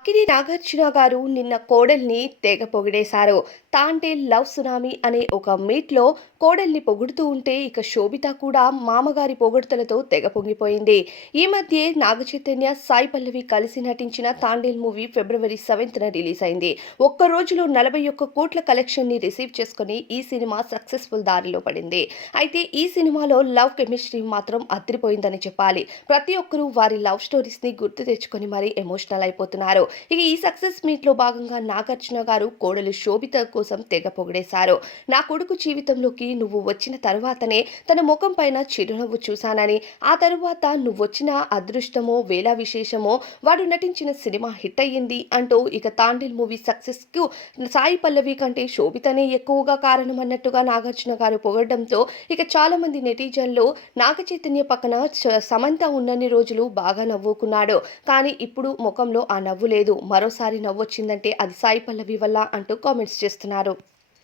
అక్కిరి నాగార్జున గారు నిన్న కోడల్ని తెగ పొగిడేశారు తాంటే లవ్ సునామీ అనే ఒక మీట్లో కోడల్ని పొగుడుతూ ఉంటే ఇక శోభిత కూడా మామగారి పొగుడుతలతో తెగ పొంగిపోయింది ఈ మధ్య నాగ చైతన్య సాయి పల్లవి కలిసి నటించిన తాండేల్ మూవీ ఫిబ్రవరి సెవెంత్న రిలీజ్ అయింది. ఒక్క రోజులో నలభై ఒక్క కోట్ల కలెక్షన్ని రిసీవ్ చేసుకుని ఈ సినిమా సక్సెస్ఫుల్ దారిలో పడింది. అయితే ఈ సినిమాలో లవ్ కెమిస్ట్రీ మాత్రం అదిరిపోయిందని చెప్పాలి. ప్రతి ఒక్కరూ వారి లవ్ స్టోరీస్ని గుర్తు తెచ్చుకొని మరీ ఎమోషనల్ అయిపోతున్నారు. ఇక ఈ సక్సెస్ మీట్లో భాగంగా నాగార్జున గారు కోడలు శోభిత కోసం తెగ పొగిడేశారు. నా కొడుకు జీవితంలోకి నువ్వు వచ్చిన తర్వాతనే తన ముఖం పైన చిరునవ్వు చూశానని ఆ తరువాత నువ్వు వచ్చిన అదృష్టమో వేలా విశేషమో వాడు నటించిన సినిమా హిట్ అయ్యింది అంటూ ఇక తాండిల్ మూవీ సక్సెస్కు సాయి పల్లవి కంటే శోభితనే ఎక్కువగా కారణం అన్నట్టుగా నాగార్జున గారు పొగడంతో ఇక చాలా మంది నెటిజన్లు నాగ చైతన్య పక్కన చ- సమంత ఉన్నన్ని రోజులు బాగా నవ్వుకున్నాడు. కానీ ఇప్పుడు ముఖంలో ఆ నవ్వు లేదు. మరోసారి నవ్వొచ్చిందంటే అది సాయి పల్లవి వల్ల అంటూ కామెంట్స్ చేస్తున్నారు.